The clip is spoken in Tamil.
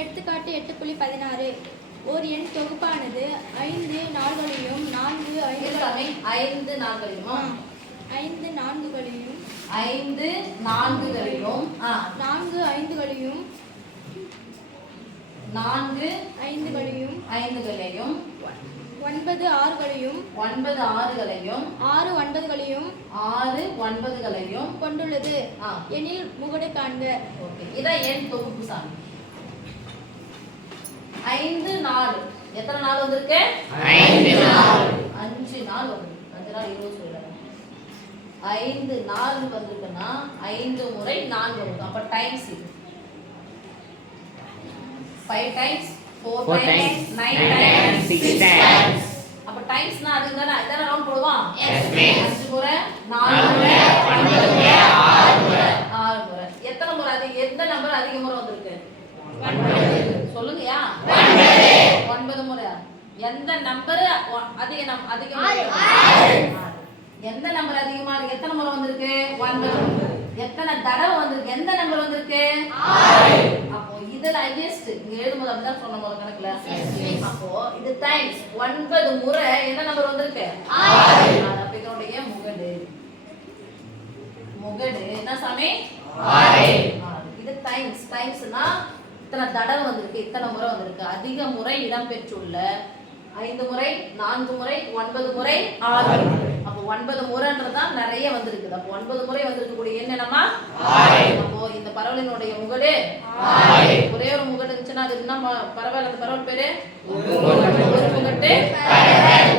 எடுத்துக்காட்டு 8.16 ஒரு எண் தொகுப்பானது 5 நாள்களையும் 4 5 நாள்களையும் 5 நான்குகளையும் 5 நான்குகளையும் 4 ஐந்துகளையும் 4 ஐந்துகளையும் 5களையும் 9 ஆறுகளையும் 9 ஆறுகளையும் 6 ஒன்பதுகளையும் 6 9களையும் கொண்டுள்ளது எனில் முகடு காண்க. ஓகே, இதான் எண் தொகுப்பு சாமி. 5 4 எத்தனை நாள் வந்திருக்கு? 5 நாள். 5 நாள் வந்திருக்கு. 5 நாள் 20 சொல்றாங்க. 5 நாள் வந்திருக்குன்னா 5 முறை 4 வரும். அப்ப டைம்ஸ் இது 5 டைம்ஸ் 4 டைம்ஸ் 9 டைம்ஸ் 6 டைம்ஸ். அப்ப டைம்ஸ்னா அதுக்கு தான இதான ரவுண்ட் போடுவோம். Yes miss. 5 முறை 4 முறை 9 முறை 6 முறை 6 முறை. எத்தனை முறை எந்த நம்பர் அதிக முறை வந்திருக்கு? 9. சொல்லுங்கயா. 9 முறை. எந்த நம்பர் அதிக முறை? 6. எந்த நம்பர் அதிகமா இருக்கு? எத்தனை முறை வந்திருக்கு? 9. எத்தனை தடவை வந்திருக்கு? எந்த நம்பர் வந்திருக்கு? 6. அப்போ இதுல ஹையஸ்ட் இங்க எழுதும்போது அப்படிதான் சொன்ன போல கணக்குல. அப்போ இது டைம்ஸ் 9 முறை என்ன நம்பர் வந்திருக்கு? 6. அப்ப இதோடைய முகடு என்ன சாமி? 6. இது டைம்ஸ்னா இத்தனை தடவை வந்திருக்கு, இத்தனை முறை வந்திருக்கு. அதிக முறை இடம்பெற்றுள்ள 5 முறை 4 முறை 9 முறை 6 முறை. அப்போ 9 முறைன்றதுதான் நிறைய வந்திருக்குது. அப்போ 9 முறை வந்திருக்கக்கூடிய எண் என்னமா? 6. அப்போ இந்த பரவலினுடைய முகடு 6. ஒரே ஒரு முகடு இருந்துச்சுன்னா அது என்ன பரவல்? அந்த பரவல் பேரு ஒரு முகட்டு பரவல்.